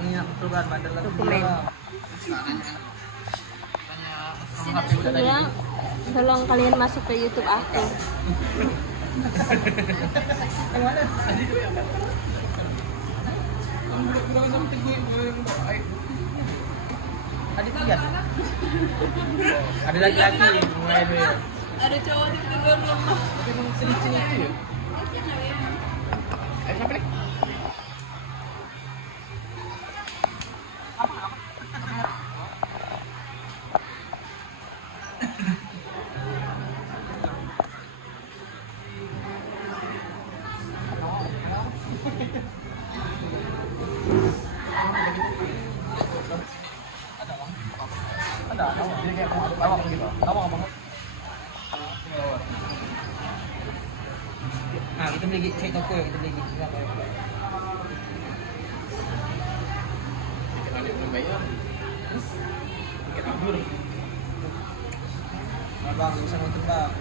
Dokumen. Bilang, tolong kalian masuk ke YouTube aku. Ada laki-laki mulai dia. Ada cowok di luar rumah. Tapi memang sedikit itu ya. Ayo siapa nih? Nah, kita beli cek toko ya, kita beli gitu. Tiket ada belum bayar. Tiket abur. Abang, bisa nonton bang.